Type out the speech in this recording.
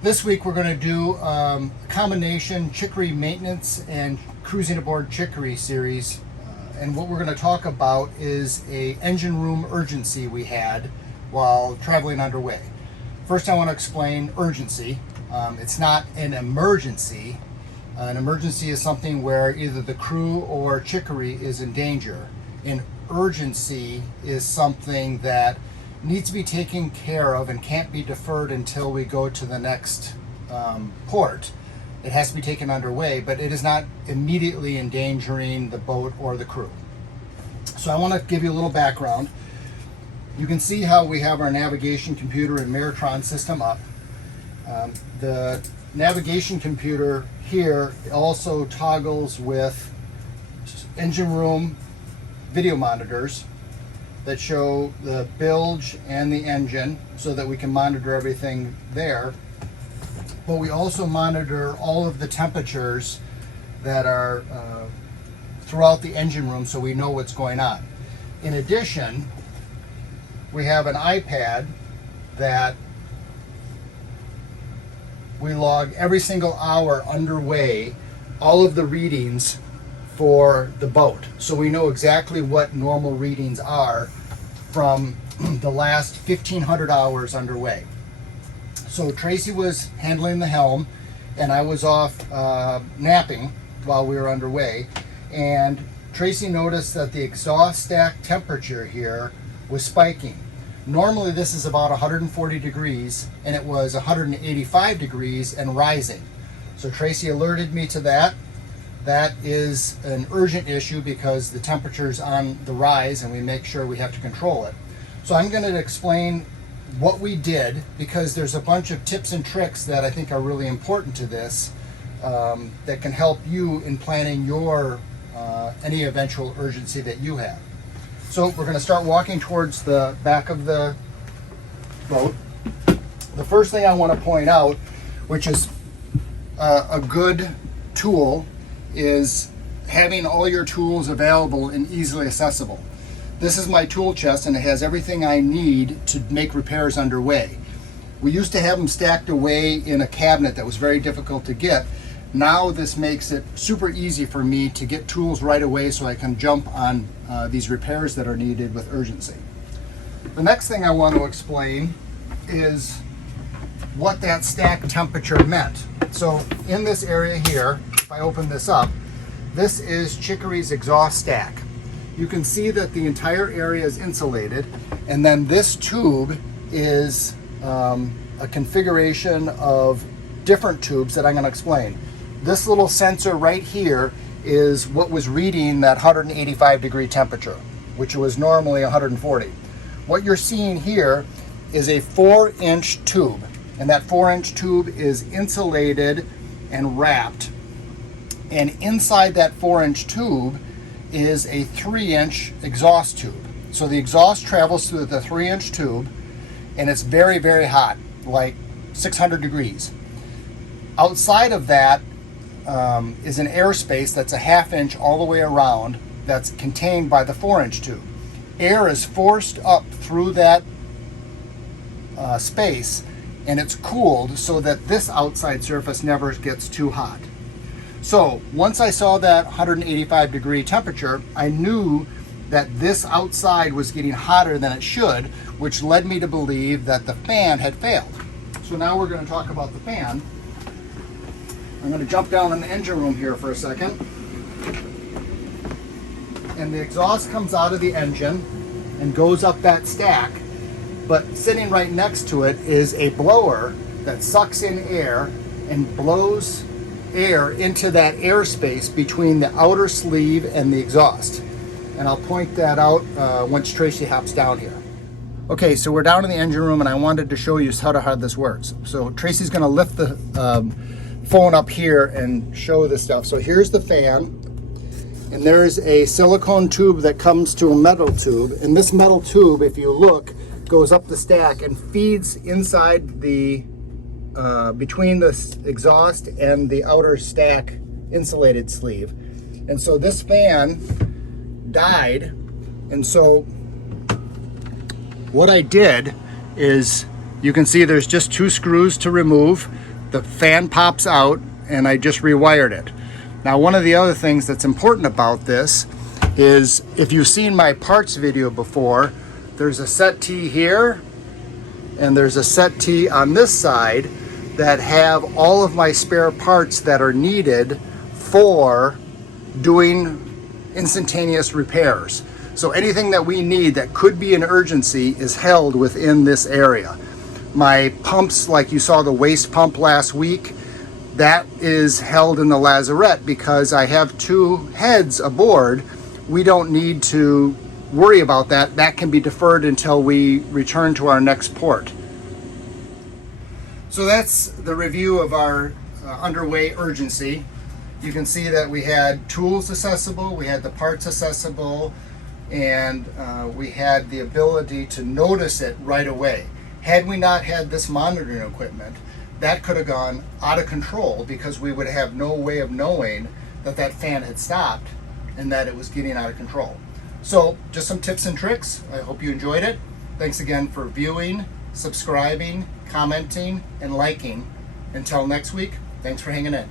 This week we're going to do a combination Chicory maintenance and cruising aboard Chicory series. And what we're going to talk about is a engine room urgency we had while traveling underway. First I want to explain urgency. It's not an emergency. An emergency is something where either the crew or Chicory is in danger. An urgency is something that needs to be taken care of and can't be deferred until we go to the next port. It has to be taken underway, but it is not immediately endangering the boat or the crew. So I want to give you a little background. You can see how we have our navigation computer and Maritron system up. The navigation computer here also toggles with engine room video monitors that show the bilge and the engine so that we can monitor everything there. But we also monitor all of the temperatures that are throughout the engine room so we know what's going on. In addition, we have an iPad that we log every single hour underway, all of the readings for the boat. So we know exactly what normal readings are from the last 1,500 hours underway. So Tracy was handling the helm and I was off napping while we were underway. And Tracy noticed that the exhaust stack temperature here was spiking. Normally this is about 140 degrees and it was 185 degrees and rising. So Tracy alerted me to that. That is an urgent issue because the temperature's on the rise and we make sure we have to control it. So I'm going to explain what we did because there's a bunch of tips and tricks that I think are really important to this that can help you in planning your any eventual urgency that you have. So we're going to start walking towards the back of the boat. The first thing I want to point out, which is a good tool, is having all your tools available and easily accessible. This is my tool chest and it has everything I need to make repairs underway. We used to have them stacked away in a cabinet that was very difficult to get. Now this makes it super easy for me to get tools right away so I can jump on these repairs that are needed with urgency. The next thing I want to explain is what that stack temperature meant. So in this area here, if I open this up, this is Chicory's exhaust stack. You can see that the entire area is insulated, and then this tube is a configuration of different tubes that I'm going to explain. This little sensor right here is what was reading that 185 degree temperature, which was normally 140. What you're seeing here is a 4-inch tube, and that 4-inch tube is insulated and wrapped. And inside that 4-inch tube is a 3-inch exhaust tube. So the exhaust travels through the 3-inch tube and it's very, very hot, like 600 degrees. Outside of that is an airspace that's a 1/2 inch all the way around that's contained by the 4-inch tube. Air is forced up through that space and it's cooled so that this outside surface never gets too hot. So once I saw that 185 degree temperature, I knew that this outside was getting hotter than it should, which led me to believe that the fan had failed. So now we're going to talk about the fan. I'm going to jump down in the engine room here for a second. And the exhaust comes out of the engine and goes up that stack, but sitting right next to it is a blower that sucks in air and blows air into that airspace between the outer sleeve and the exhaust. And I'll point that out once Tracy hops down here. Okay, so we're down in the engine room and I wanted to show you how this works. So Tracy's going to lift the phone up here and show this stuff. So here's the fan, and there's a silicone tube that comes to a metal tube, and this metal tube, if you look, goes up the stack and feeds inside the between the exhaust and the outer stack insulated sleeve. And so this fan died, and so what I did is You can see there's just 2 screws to remove. The fan pops out and I just rewired it. Now, one of the other things that's important about this is, if you've seen my parts video before, there's a set T here and there's a set T on this side that have all of my spare parts that are needed for doing instantaneous repairs. So anything that we need that could be an urgency is held within this area. My pumps, like you saw the waste pump last week, that is held in the lazarette because I have 2 heads aboard. We don't need to worry about that. That can be deferred until we return to our next port. So that's the review of our underway urgency. You can see that we had tools accessible, we had the parts accessible, and we had the ability to notice it right away. Had we not had this monitoring equipment, that could have gone out of control because we would have no way of knowing that that fan had stopped and that it was getting out of control. So just some tips and tricks. I hope you enjoyed it. Thanks again for viewing, subscribing, commenting, and liking. Until next week, thanks for hanging in.